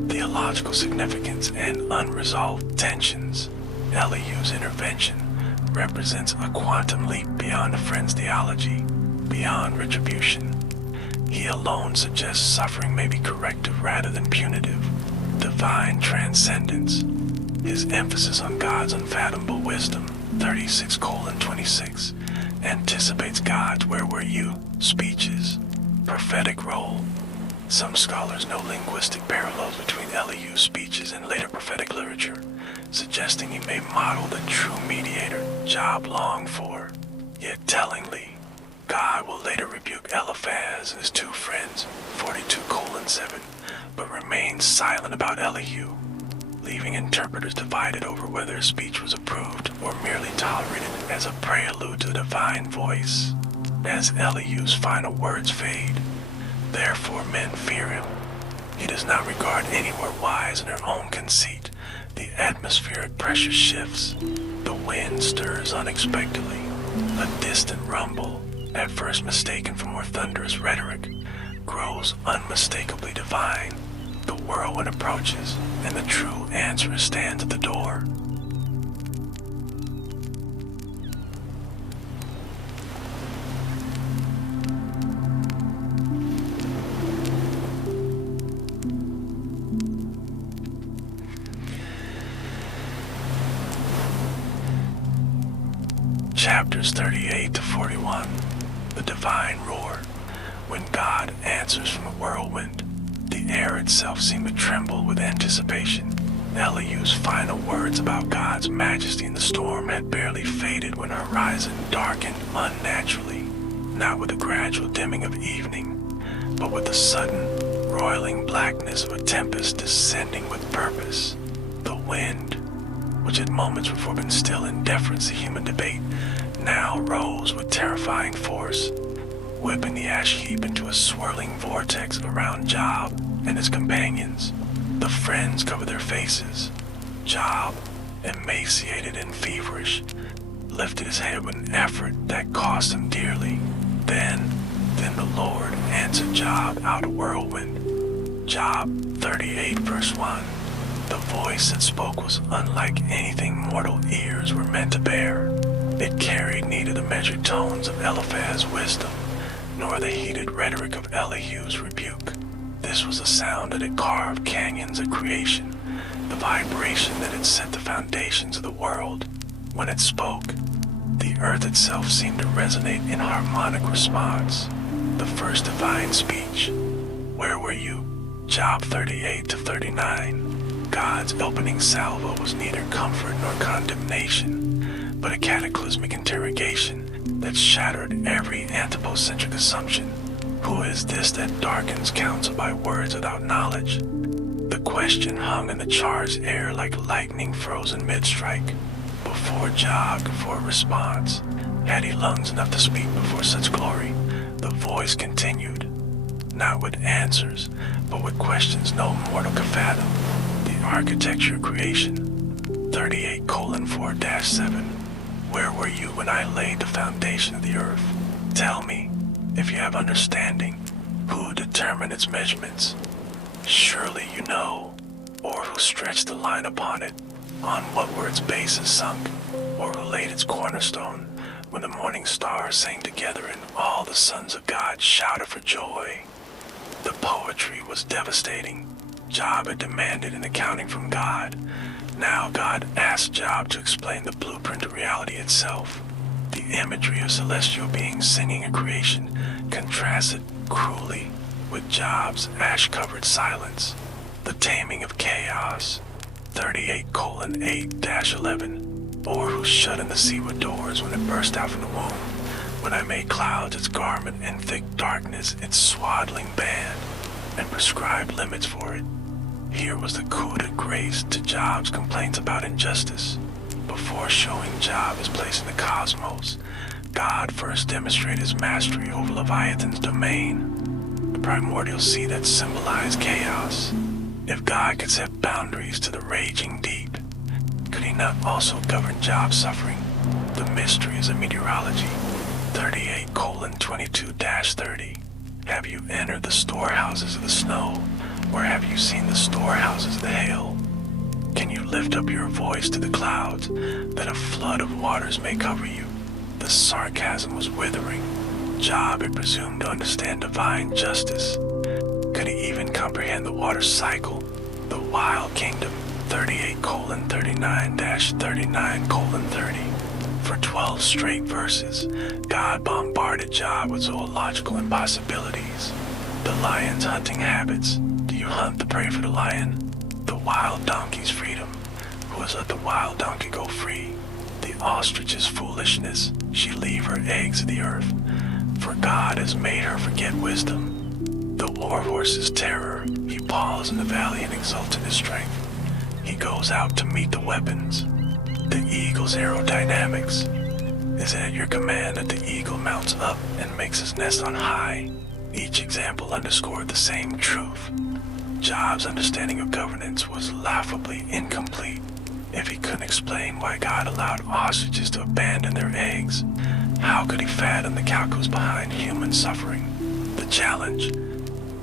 Theological significance and unresolved tensions. Elihu's intervention represents a quantum leap beyond a friend's theology, beyond retribution. He alone suggests suffering may be corrective rather than punitive, divine transcendence. His emphasis on God's unfathomable wisdom, 36:26, anticipates God's "where were you" speeches, prophetic role. Some scholars note linguistic parallels between Elihu's speeches and later prophetic literature, suggesting he may model the true mediator Job longed for. Yet tellingly, God will later rebuke Eliphaz and his two friends, 42:7, but remains silent about Elihu, leaving interpreters divided over whether his speech was approved or merely tolerated as a prelude to the divine voice. As Elihu's final words fade, therefore men fear him. He does not regard anywhere wise in their own conceit. The atmospheric pressure shifts. The wind stirs unexpectedly. A distant rumble, at first mistaken for more thunderous rhetoric, grows unmistakably divine. The whirlwind approaches, and the true answerer stands at the door. Chapters 38-41. The Divine Roar. When God answers from a whirlwind, the air itself seemed to tremble with anticipation. Elihu's final words about God's majesty in the storm had barely faded when the horizon darkened unnaturally, not with the gradual dimming of evening, but with the sudden, roiling blackness of a tempest descending with purpose. The wind, which had moments before been still in deference to human debate, now rose with terrifying force, whipping the ash heap into a swirling vortex around Job and his companions. The friends covered their faces. Job, emaciated and feverish, lifted his head with an effort that cost him dearly. Then the Lord answered Job out of whirlwind. Job 38:1. The voice that spoke was unlike anything mortal ears were meant to bear. It carried neither the measured tones of Eliphaz's wisdom, nor the heated rhetoric of Elihu's rebuke. This was a sound that had carved canyons of creation, the vibration that had set the foundations of the world. When it spoke, the earth itself seemed to resonate in harmonic response. The first divine speech, "Where were you?" Job 38-39. God's opening salvo was neither comfort nor condemnation, but a cataclysmic interrogation that shattered every anthropocentric assumption. Who is this that darkens counsel by words without knowledge? The question hung in the charged air like lightning frozen mid-strike. Before Job could for a response, had he lungs enough to speak before such glory, the voice continued. not with answers, but with questions no mortal can fathom. The architecture of creation. 38:4-7. Where were you when I laid the foundation of the earth? Tell me, if you have understanding, who determined its measurements? Surely you know, or who stretched the line upon it, on what were its bases sunk, or who laid its cornerstone, when the morning stars sang together and all the sons of God shouted for joy. The poetry was devastating. Job had demanded an accounting from God. Now God asked Job to explain the blueprint of reality itself. The imagery of celestial beings singing a creation contrasted cruelly with Job's ash-covered silence. The taming of chaos. 38:8-11. Or who shut in the sea with doors when it burst out from the womb, when I made clouds its garment and thick darkness its swaddling band, and prescribed limits for it. Here was the coup de grace to Job's complaints about injustice. Before showing Job his place in the cosmos, God first demonstrated his mastery over Leviathan's domain, the primordial sea that symbolized chaos. If God could set boundaries to the raging deep, could he not also govern Job's suffering? The mysteries of meteorology. 38:22-30. Have you entered the storehouses of the snow, or have you seen the storehouses of the hail? Can you lift up your voice to the clouds, that a flood of waters may cover you? The sarcasm was withering. Job had presumed to understand divine justice. Could he even comprehend the water cycle, the wild kingdom? 38:39-39:30. For 12 straight verses, God bombarded Job with zoological impossibilities. The lion's hunting habits. Do you hunt the prey for the lion? The wild donkey's freedom. Who has let the wild donkey go free? The ostrich's foolishness. She leave her eggs of the earth, for God has made her forget wisdom. The warhorse's terror. He paws in the valley and exults in his strength. He goes out to meet the weapons. The eagle's aerodynamics. Is it at your command that the eagle mounts up and makes his nest on high? Each example underscored the same truth. Job's understanding of governance was laughably incomplete. If he couldn't explain why God allowed ostriches to abandon their eggs, how could he fathom the calculus behind human suffering? The challenge.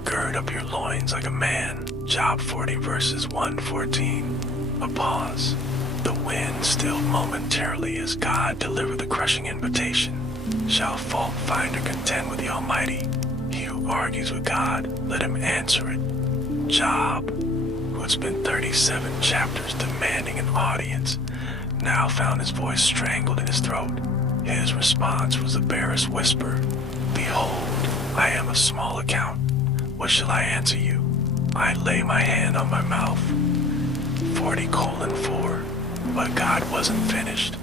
Gird up your loins like a man. Job 40 verses 1-14. A pause. The wind stilled momentarily as God delivered the crushing invitation. Shall fault finder contend with the Almighty? He who argues with God, let him answer it. Job, who had spent 37 chapters demanding an audience, now found his voice strangled in his throat. His response was the barest whisper. Behold, I am of small account. What shall I answer you? I lay my hand on my mouth. 40:4. But God wasn't finished.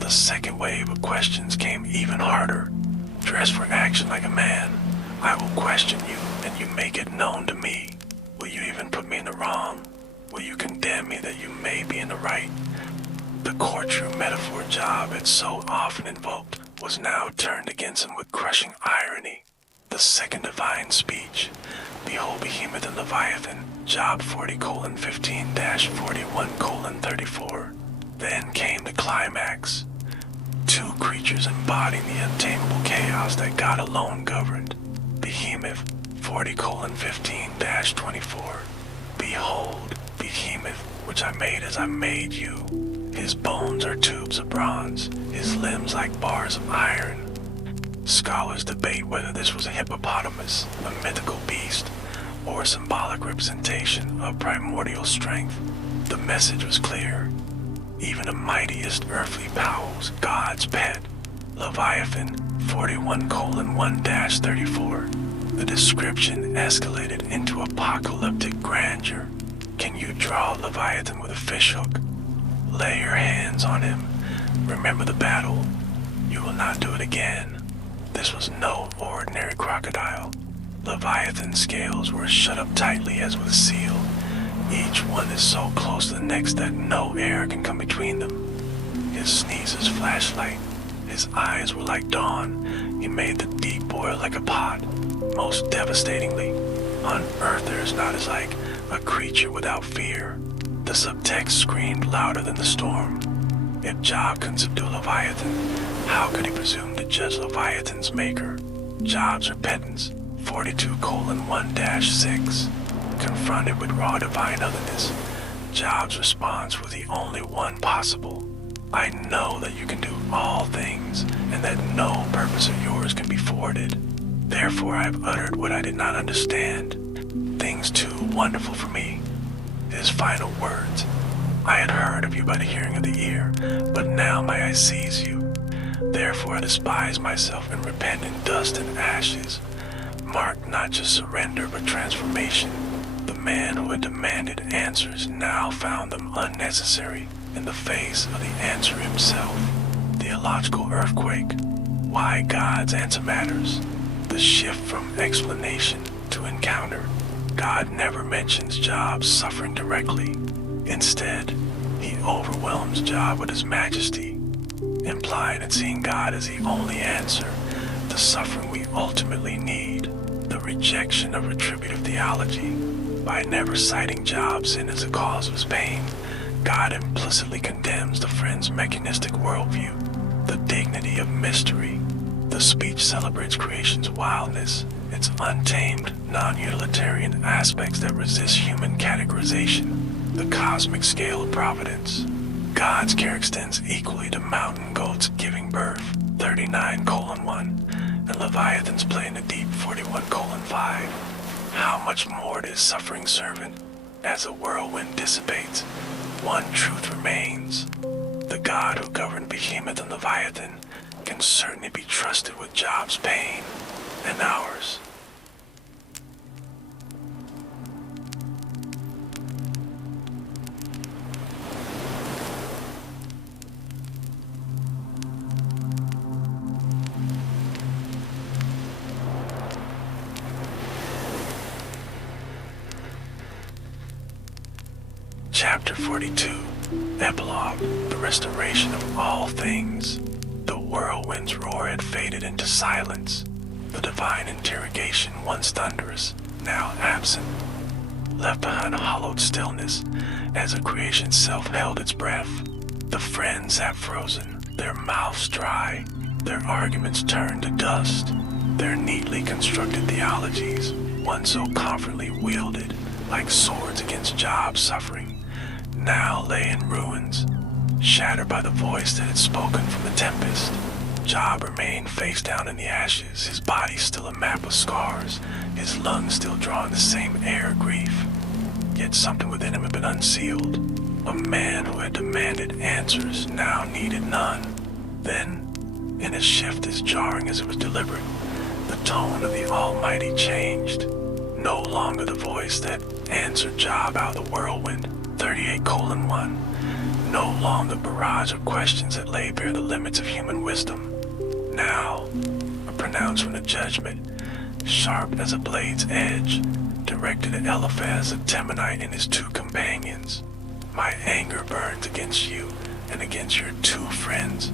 The second wave of questions came even harder. Dress for action like a man. I will question you, and you make it known to me. Will you even put me in the wrong? Will you condemn me that you may be in the right? The courtroom metaphor Job had so often invoked was now turned against him with crushing irony. The second divine speech. Behold Behemoth and Leviathan. Job 40:15-41:34. Then came the climax. Two creatures embodying the untamable chaos that God alone governed. Behemoth 40:15-24. Behold, Behemoth, which I made as I made you. His bones are tubes of bronze, his limbs like bars of iron. Scholars debate whether this was a hippopotamus, a mythical beast, or a symbolic representation of primordial strength. The message was clear. Even the mightiest earthly powers, God's pet. Leviathan 41:1-34. The description escalated into apocalyptic grandeur. Can you draw Leviathan with a fishhook? Lay your hands on him. Remember the battle. You will not do it again. This was no ordinary crocodile. Leviathan's scales were shut up tightly as with a seal. Each one is so close to the next that no air can come between them. His sneeze is flashlight. His eyes were like dawn. He made the deep boil like a pot. Most devastatingly, on earth there is not as like a creature without fear. The subtext screamed louder than the storm. If Job couldn't subdue Leviathan, how could he presume to judge Leviathan's maker? Job's repentance, 42:1-6. Confronted with raw divine otherness, Job's response was the only one possible. I know that you can do all things, and that no purpose of yours can be thwarted. Therefore I have uttered what I did not understand, things too wonderful for me. His final words, I had heard of you by the hearing of the ear, but now my eye sees you. Therefore I despise myself and repent in dust and ashes, marked not just surrender but transformation. The man who had demanded answers now found them unnecessary in the face of the answer himself. Theological earthquake. Why God's answer matters. The shift from explanation to encounter. God never mentions Job's suffering directly. Instead, he overwhelms Job with his majesty, implied in seeing God as the only answer, the suffering we ultimately need, the rejection of retributive theology. By never citing Job's sin as a cause of his pain, God implicitly condemns the friend's mechanistic worldview, the dignity of mystery. The speech celebrates creation's wildness, its untamed, non-utilitarian aspects that resist human categorization, the cosmic scale of providence. God's care extends equally to mountain goats giving birth, 39:1, and Leviathan's play in the deep, 41:5. How much more to his suffering servant, as a whirlwind dissipates, one truth remains. The God who governed Behemoth and Leviathan can certainly be trusted with Job's pain and ours. Chapter 42, Epilogue, the restoration of all things. The whirlwind's roar had faded into silence. The divine interrogation, once thunderous, now absent, left behind a hollowed stillness as the creation self held its breath. The friends sat frozen, their mouths dry, their arguments turned to dust. Their neatly constructed theologies, once so confidently wielded like swords against Job's suffering, now lay in ruins, shattered by the voice that had spoken from the tempest. Job remained face down in the ashes, his body still a map of scars, his lungs still drawing the same air of grief. Yet something within him had been unsealed. A man who had demanded answers now needed none. Then, in a shift as jarring as it was deliberate, the tone of the Almighty changed. No longer the voice that answered Job out of the whirlwind, 38:1. No longer barrage of questions that lay bare the limits of human wisdom. Now, a pronouncement of judgment, sharp as a blade's edge, directed at Eliphaz the Temanite and his two companions. My anger burns against you and against your two friends,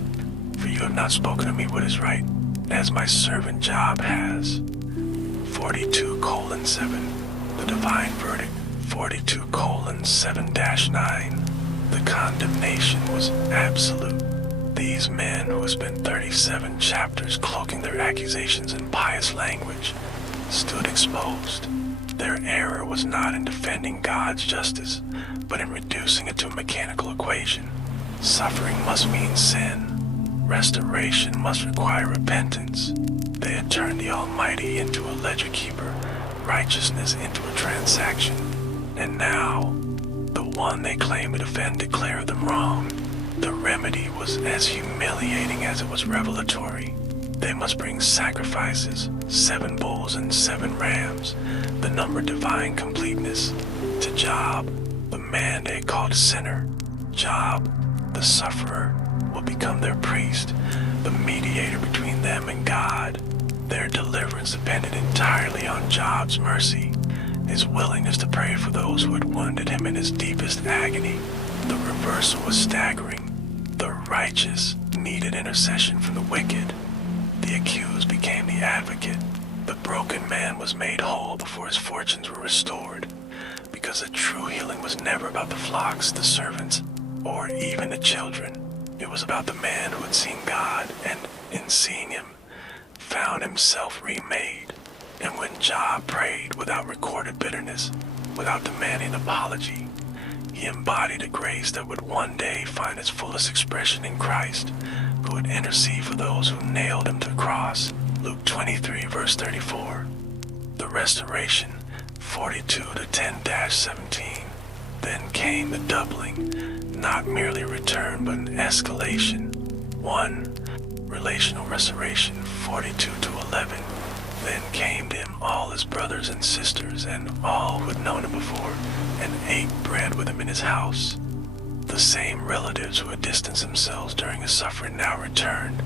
for you have not spoken to me what is right, as my servant Job has. 42:7, the divine verdict, 42:7-9. The condemnation was absolute. These men who had spent 37 chapters cloaking their accusations in pious language stood exposed. Their error was not in defending God's justice, but in reducing it to a mechanical equation. Suffering must mean sin. Restoration must require repentance. They had turned the Almighty into a ledger keeper, righteousness into a transaction. And now, the one they claimed to defend declared them wrong. The remedy was as humiliating as it was revelatory. They must bring sacrifices, 7 bulls and 7 rams, the number divine completeness, to Job, the man they called sinner. Job, the sufferer, will become their priest, the mediator between them and God. Their deliverance depended entirely on Job's mercy, his willingness to pray for those who had wounded him in his deepest agony. The reversal was staggering. The righteous needed intercession from the wicked. The accused became the advocate. The broken man was made whole before his fortunes were restored, because the true healing was never about the flocks, the servants, or even the children. It was about the man who had seen God and, in seeing him, found himself remade. And when Job prayed without recorded bitterness, without demanding apology, he embodied a grace that would one day find its fullest expression in Christ, who would intercede for those who nailed him to the cross. Luke 23, verse 34. The restoration, 42 to 10-17. Then came the doubling, not merely a return, but an escalation. 1. Relational restoration, 42 to 11. Then came to him all his brothers and sisters, and all who had known him before, and ate bread with him in his house. The same relatives who had distanced themselves during his suffering now returned,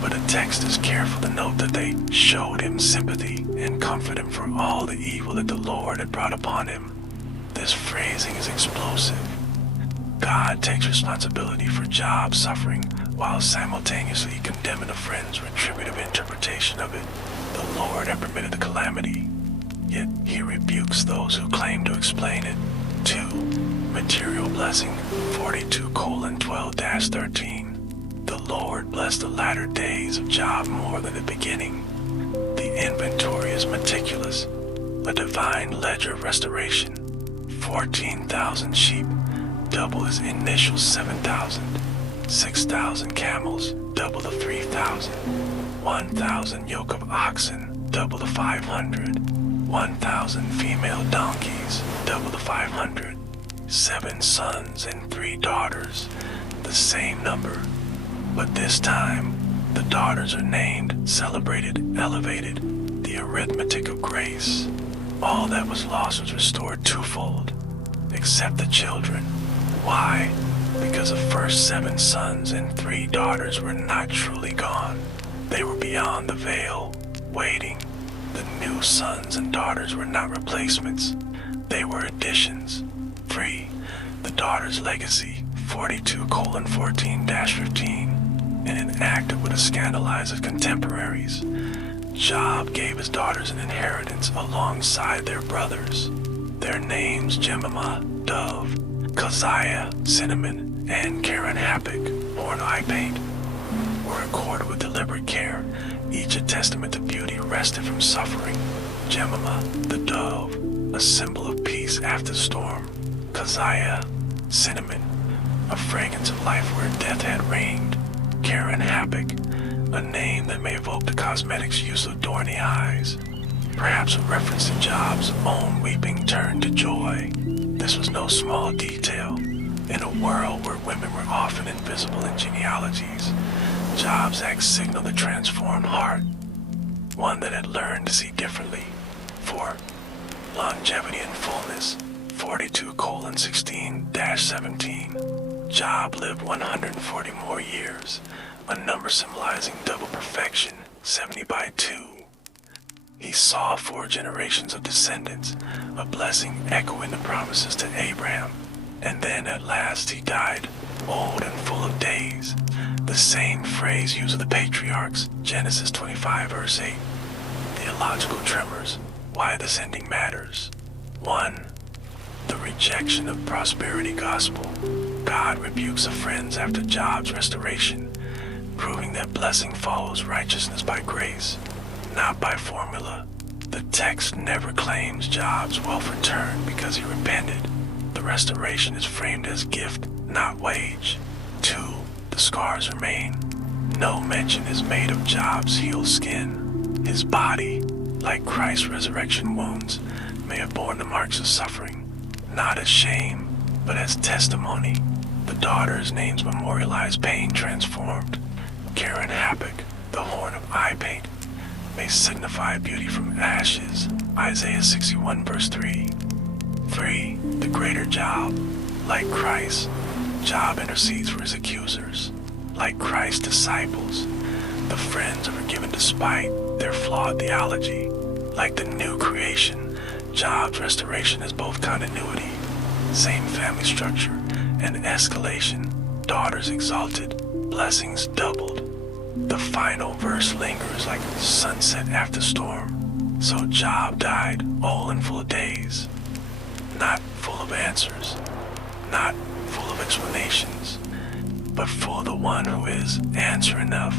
but the text is careful to note that they showed him sympathy and comforted him for all the evil that the Lord had brought upon him. This phrasing is explosive. God takes responsibility for Job's suffering while simultaneously condemning a friend's retributive interpretation of it. The Lord had permitted the calamity, yet he rebukes those who claim to explain it. 2. Material blessing, 42:12-13. The Lord blessed the latter days of Job more than the beginning. The inventory is meticulous, a divine ledger of restoration. 14,000 sheep, double his initial 7,000. 6,000 camels, double the 3,000. 1,000 yoke of oxen, double the 500. 1,000 female donkeys, double the 500. 7 sons and 3 daughters, the same number. But this time, the daughters are named, celebrated, elevated, the arithmetic of grace. All that was lost was restored twofold, except the children. Why? Because the first 7 sons and 3 daughters were not truly gone. They were beyond the veil, waiting. The new sons and daughters were not replacements. They were additions. 3. The daughter's legacy, 42:14-15. In an act that would have scandalized his contemporaries, Job gave his daughters an inheritance alongside their brothers. Their names, Jemima, dove, Keziah, cinnamon, and Karen Hapik, horn eye paint, were recorded with deliberate care, each a testament to beauty wrested from suffering. Jemima, the dove, a symbol of peace after storm. Keziah, cinnamon, a fragrance of life where death had reigned. Karen Hapik, a name that may evoke the cosmetics used to adorn the eyes, perhaps a reference to Job's own weeping turned to joy. This was no small detail. In a world where women were often invisible in genealogies, Job's act signaled a transformed heart, one that had learned to see differently. 4. Longevity and fullness, 42:16-17. Job lived 140 more years, a number symbolizing double perfection, 70/2. He saw 4 generations of descendants, a blessing echoing the promises to Abraham, and then at last he died, old and full of days. The same phrase used of the patriarchs, Genesis 25 verse 8. Theological tremors, why this ending matters. 1. The rejection of prosperity gospel. God rebukes the friends after Job's restoration, proving that blessing follows righteousness by grace, not by formula. The text never claims Job's wealth returned because he repented. The restoration is framed as gift, not wage. 2. The scars remain. No mention is made of Job's healed skin. His body, like Christ's resurrection wounds, may have borne the marks of suffering, not as shame, but as testimony. The daughters' names memorialize pain transformed. Karen Hapik, the horn of eye paint, may signify beauty from ashes. Isaiah 61 verse 3. 3. The greater Job. Like Christ, Job intercedes for his accusers. Like Christ's disciples, the friends are forgiven despite their flawed theology. Like the new creation, Job's restoration is both continuity, same family structure, and escalation. Daughters exalted, blessings doubled. The final verse lingers like sunset after storm. So Job died all in full of days, not full of answers, not full of explanations, but full of the one who is answer enough.